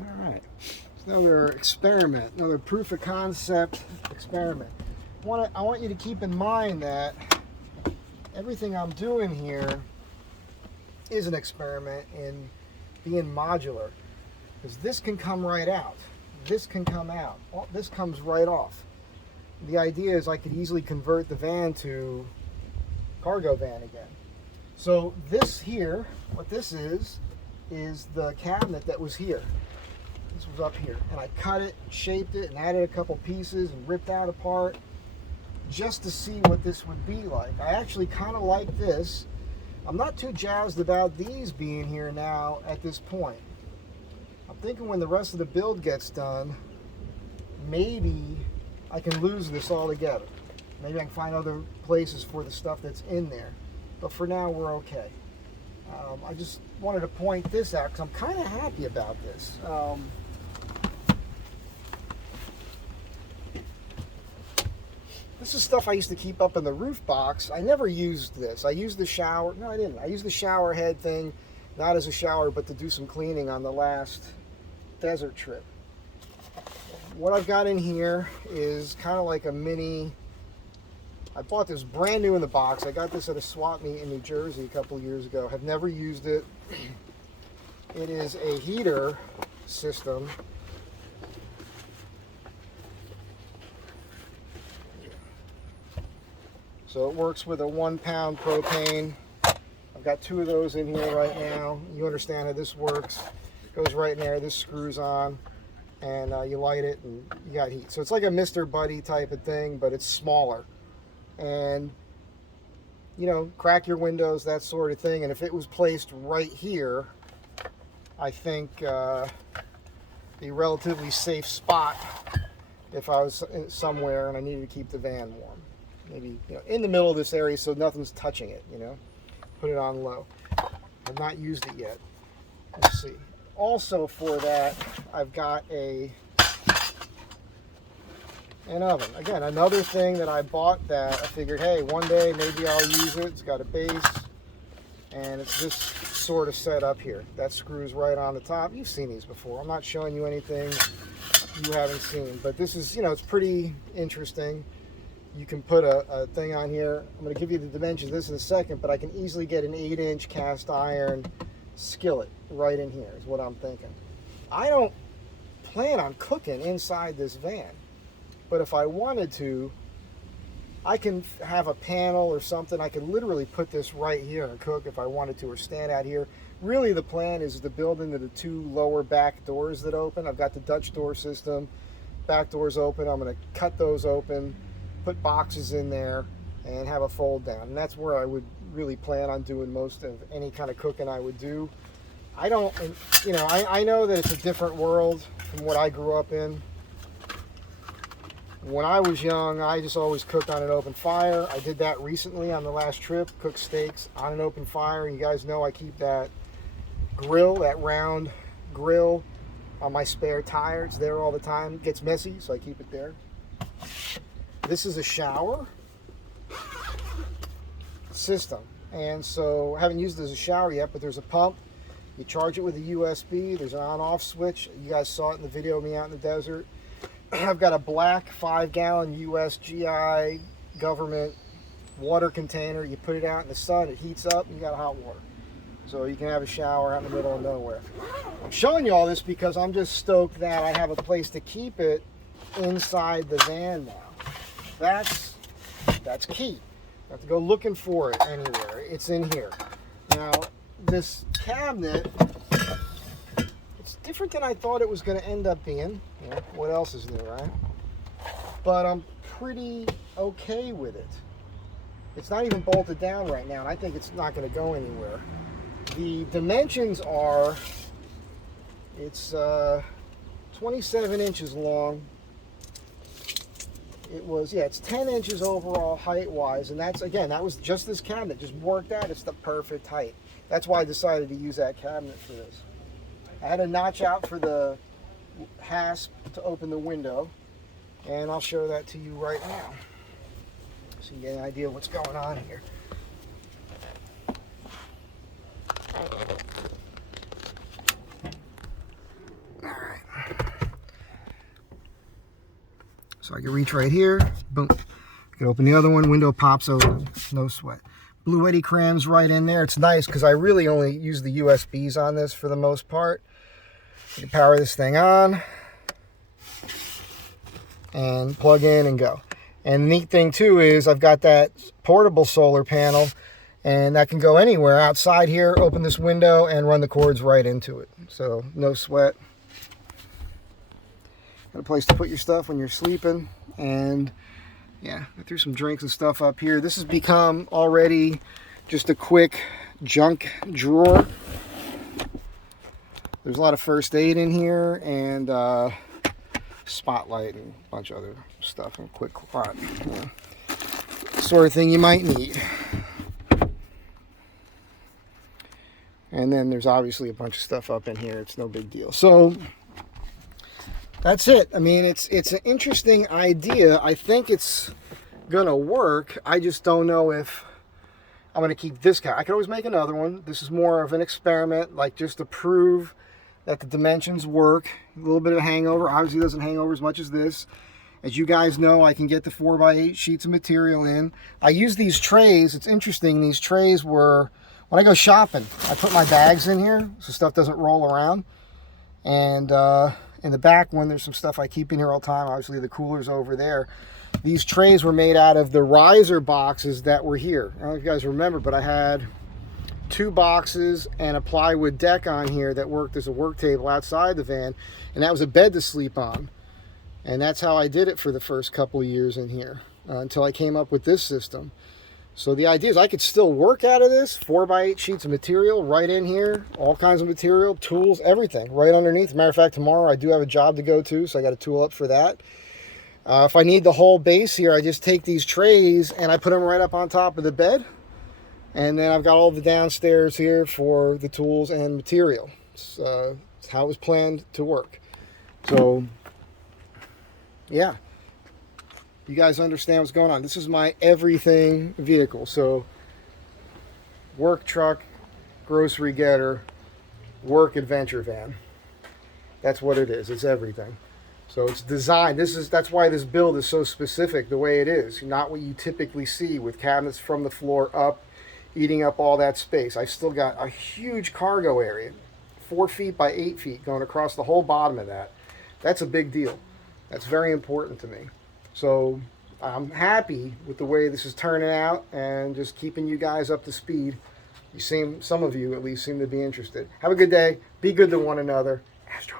All right, it's another experiment, another proof of concept experiment. I want you to keep in mind that everything I'm doing here is an experiment in being modular, because this can come right out, this can come out, this comes right off. The idea is I could easily convert the van to cargo van again. So this here, what this is the cabinet that was here. This was up here, and I cut it, shaped it, and added a couple pieces and ripped out a part just to see what this would be like. I actually kind of like this. I'm not too jazzed about these being here now at this point. I'm thinking when the rest of the build gets done, maybe I can lose this altogether. Maybe I can find other places for the stuff that's in there. But for now, we're okay. I just wanted to point this out because I'm kind of happy about this. This is stuff I used to keep up in the roof box. I never used this. I used the shower. No, I didn't. I used the shower head thing, not as a shower, but to do some cleaning on the last desert trip. What I've got in here is kind of like a mini. I bought this brand new in the box. I got this at a swap meet in New Jersey a couple years ago. Have never used it. It is a heater system. So it works with a 1 pound propane. I've got 2 of those in here right now. You understand how this works. It goes right in there. This screws on, and you light it, and you got heat. So it's like a Mr. Buddy type of thing, but it's smaller. And, you know, crack your windows, that sort of thing. And if it was placed right here, I think be a relatively safe spot if I was somewhere and I needed to keep the van warm. Maybe, you know, in the middle of this area so nothing's touching it, you know. Put it on low. I've not used it yet. Let's see. Also for that, I've got an oven. Again, another thing that I bought that I figured, hey, one day maybe I'll use it. It's got a base, and it's this sort of setup here. That screws right on the top. You've seen these before. I'm not showing you anything you haven't seen, but this is, you know, it's pretty interesting. You can put a thing on here. I'm going to give you the dimensions of this in a second, but I can easily get an 8-inch cast iron skillet right in here is what I'm thinking. I don't plan on cooking inside this van. But if I wanted to, I can have a panel or something. I can literally put this right here and cook if I wanted to, or stand out here. Really, the plan is to build into the 2 lower back doors that open. I've got the Dutch door system. Back doors open. I'm going to cut those open, put boxes in there, and have a fold down. And that's where I would really plan on doing most of any kind of cooking I would do. I don't, you know, I know that it's a different world from what I grew up in. When I was young, I just always cooked on an open fire. I did that recently on the last trip, cooked steaks on an open fire. You guys know I keep that grill, that round grill on my spare tire. It's there all the time. It gets messy, so I keep it there. This is a shower system. And so I haven't used it as a shower yet, but there's a pump. You charge it with a USB. There's an on-off switch. You guys saw it in the video of me out in the desert. I've got a black 5-gallon US GI government water container. You put it out in the sun, it heats up, and you got hot water. So you can have a shower out in the middle of nowhere. I'm showing you all this because I'm just stoked that I have a place to keep it inside the van now. That's key. I have to go looking for it anywhere. It's in here. Now, this cabinet, different than I thought it was going to end up being. You know, what else is new, right? But I'm pretty okay with it. It's not even bolted down right now, and I think it's not going to go anywhere. The dimensions are, it's 27 inches long. It was, yeah, it's 10 inches overall height-wise, and that's, again, that was just this cabinet. Just worked out. It's the perfect height. That's why I decided to use that cabinet for this. I had a notch out for the hasp to open the window, and I'll show that to you right now so you get an idea of what's going on here. All right. So I can reach right here, boom. I can open the other one, window pops open, no sweat. Blue Eddy crams right in there. It's nice because I really only use the USBs on this for the most part. You can power this thing on and plug in and go. And the neat thing too is I've got that portable solar panel, and that can go anywhere outside here, open this window and run the cords right into it. So no sweat. Got a place to put your stuff when you're sleeping. And yeah, I threw some drinks and stuff up here. This has become already just a quick junk drawer. There's a lot of first aid in here, and spotlight and a bunch of other stuff and quick clot. Yeah. Sort of thing you might need. And then there's obviously a bunch of stuff up in here. It's no big deal. So that's it. I mean, it's an interesting idea. I think it's gonna work. I just don't know if I'm gonna keep this guy. I could always make another one. This is more of an experiment, like just to prove that the dimensions work. A little bit of a hangover. Obviously, it doesn't hang over as much as this. As you guys know, I can get the 4x8 sheets of material in. I use these trays. It's interesting. These trays were, when I go shopping, I put my bags in here so stuff doesn't roll around. And in the back one, there's some stuff I keep in here all the time. Obviously, the cooler's over there. These trays were made out of the riser boxes that were here. I don't know if you guys remember, but I had 2 boxes and a plywood deck on here that worked as a work table outside the van, and that was a bed to sleep on. And that's how I did it for the first couple of years in here, until I came up with this system. So the idea is I could still work out of this 4x8 sheets of material right in here, all kinds of material, tools, everything right underneath. As a matter of fact, tomorrow I do have a job to go to, so I got a tool up for that. If I need the whole base here, I just take these trays and I put them right up on top of the bed. And then I've got all the downstairs here for the tools and material. It's how it was planned to work. So, yeah. You guys understand what's going on. This is my everything vehicle. So, work truck, grocery getter, work adventure van. That's what it is. It's everything. So it's designed. That's why this build is so specific the way it is. Not what you typically see with cabinets from the floor up, eating up all that space. I've still got a huge cargo area, 4 feet by 8 feet, going across the whole bottom of that. That's a big deal. That's very important to me. So I'm happy with the way this is turning out and just keeping you guys up to speed. Some of you at least seem to be interested. Have a good day. Be good to one another. Astro.